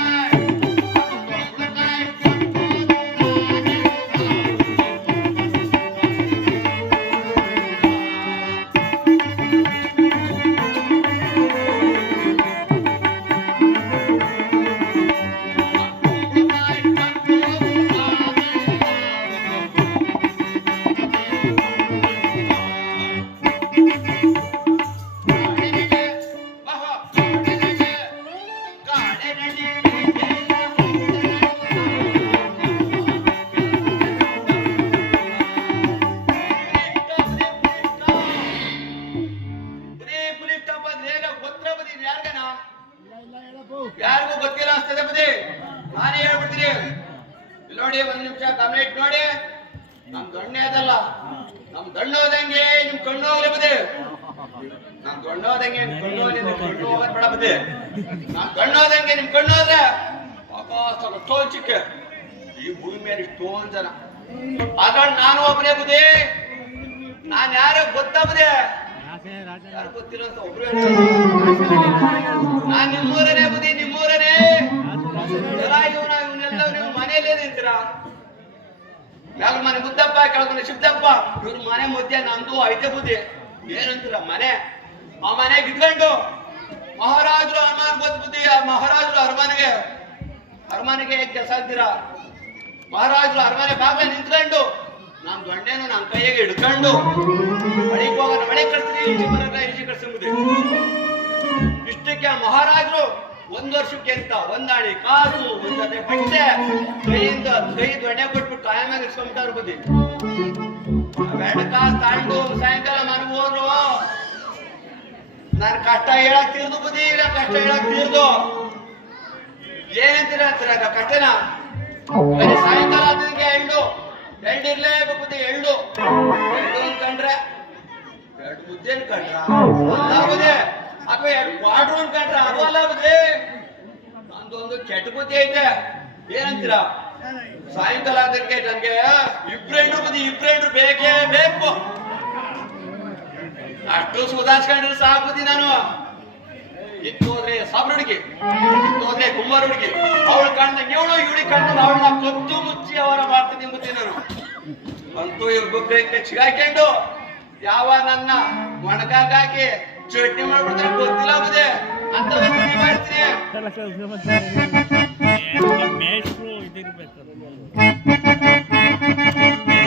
Yeah. ಅನ್ಸ್ತದೆ ಬುದ್ಧಿ ನಾನೇ ಹೇಳ್ಬಿಡ್ತೀನಿ. ನೋಡಿ ಒಂದ್ ನಿಮಿಷ, ಗಮನ ಇಟ್ಟು ನೋಡಿ. ನಮ್ ಗಣ್ಣೇ ಅದಲ್ಲ. ನಮ್ ಗಣ್ಣೋದಂಗೆ ನಿಮ್ ಕಣ್ಣು ಹೋಗ್ಲಿ ಬುದ್ಧಿ ನಮ್ ಗಣ್ಣೋದಂಗೆ ನಿಮ್ ಕಣ್ಣು ಹೋಗ್ಲಿ ಕಣ್ಣು ಹೋಗೋದ್ ಬೇಡ ಬುದ್ಧಿ ನಮ್ ಗಣ್ಣೋದಂಗೆ ನಿಮ್ ಕಣ್ಣು ಹೋದ್ರೆ ಆಕಾಶ ಚಿಕ್ಕ. ಈ ಭೂಮಿ ಮೇಲೆ ಇಷ್ಟೊಂದ್ ಜನ. ಅದ್ರಲ್ಲಿ ನಾನು ಒಬ್ಬನೇ ಬುದ್ಧಿ ನಾನ್ ಯಾರೋ ಗೊತ್ತಾ ಯಾರು ಗೊತ್ತಿಲ್ಲ ಅಂತ ಒಬ್ರು ನಾನ್ ನಿಮ್ಮೂರನೇ ಬುದಿ ನಿಮ್ಮೂರನೇ ಮ್ಯಾಲ ಮನೆ ಮುದ್ದಪ್ಪ ಕೆಳಗೊಂಡ ಶಿವದಪ್ಪ. ಇವ್ರ ಮನೆ ಮುದ್ದೆ, ನಂದು ಐತೆ ಬುದ್ಧಿ ಏನಂತೀರ ಮನೆ? ಆ ಮನೆ ಇಟ್ಕೊಂಡು ಮಹಾರಾಜರು ಅರಮಾನ ಬುದ್ಧಿ ಮಹಾರಾಜರು ಅರಮನೆಗೆ. ಅರಮನೆಗೆ ಕೆಲಸ ಆಗ್ತೀರ ಮಹಾರಾಜರು ಅರಮನೆ ಬಾಗ್ಲ ನಿಂತ್ಕೊಂಡು ನಮ್ ದೊಣ್ಣೆನ ನನ್ನ ಕೈಯಾಗೆ ಹಿಡ್ಕೊಂಡು ಮಳೆಗೆ ಹೋಗ ಮಳೆ ಕಳ್ಸಂಬುದು ಇಷ್ಟಕ್ಕೆ ಮಹಾರಾಜರು ಒಂದ್ ವರ್ಷಕ್ಕೆ ಅಂತ ಒಂದಾಣಿ ಕಾಸು, ಒಂದ್ ಬಟ್ಟೆ. ಕೈಯಿಂದ ಕೈ ದೊಣ್ಣೆ ಕೊಟ್ಬಿಟ್ಟು ಕಾಯಮಾಗ ಇಸ್ಕೊಂಡ್ಬಿಟ್ಟಾರ ಬದಿ ಬೆಡ್ ಕಾಸು ತಾಂಡು ಸಾಯಂಕಾಲ ಮನೆಗೆ ಹೋದ್ರು. ನಾನು ಕಷ್ಟ ಹೇಳಕ್ ತೀರ್ದು ಬುದ್ಧಿ ಇಲ್ಲ ಕಷ್ಟ ಹೇಳಕ್ ತೀರ್ದು. ಏನಂತೀರ ಅಂತೀರ ಕಷ್ಟನ ಸಾಯಂಕಾಲ ಆದಂಗೆ ಎಳ್ಳು ಎಳ್ಳು ಇರ್ಲೇಬೇಕು ಬುದ್ಧಿ ಎಳ್ಳು ಎಳ್ಳು ಅನ್ಕಂಡ್ರೆ ಎರಡು ಮುದ್ದೆ ಕಂಡ್ರ? ಅಲ್ಲ ಬುದ್ಧಿ ಅಥವಾ ಎರಡು ಕ್ವಾಡ್ರು ಅನ್ಕಂಡ್ರ ಅದು ಅಲ್ಲ ನಂದೊಂದು ಕೆಟ್ಟ ಬುದ್ಧಿ ಐತೆ. ಏನಂತೀರಾ? ಸಾಯಂಕಾಲ ಅದಕ್ಕೆ ನನ್ಗೆ ಇಬ್ರೆಂಡ್ರು ಬುದ್ಧಿ ಇಬ್ರೆಂಡ್ರು ಬೇಕೇ ಬೇಕು. ಅಷ್ಟು ಸುಧಾರಿಸ್ಕೊಂಡ್ರೆ ಸಾಕು ಬುದ್ಧಿ ನಾನು. ಇತ್ತೋದ್ರೆ ಸಾಬ್ರ ಹುಡುಗಿ ಇತ್ತೋದ್ರೆ ಕುಂಬಾರ ಹುಡುಗಿ. ಅವಳು ಕಣ್ಣು ಇವಳು ಇವಳಿ ಕಂಡಂಗೆ ಅವಳನ್ನ ಕದ್ದು ಮುಚ್ಚಿ ಅವರ ಮಾಡ್ತೀನಿ ಎಂಬುತ್ತೀನಿ ನಾನು. ಅಂತೂ ಇವ್ರ ಬುಕ್ಕ ಚಿಗಾಕೊಂಡು ಯಾವ ನನ್ನ ಮೊಣಕಾಕಾಕಿ ಚಟ್ನಿ ಮಾಡ್ಬಿಡ್ತಾರೆ ಗೊತ್ತಿಲ್ಲ ಬುದ್ಧಿ ಅಂತ ಮೇಷ್ಟ್ರು ಇದಿರ್ಬೇಕು.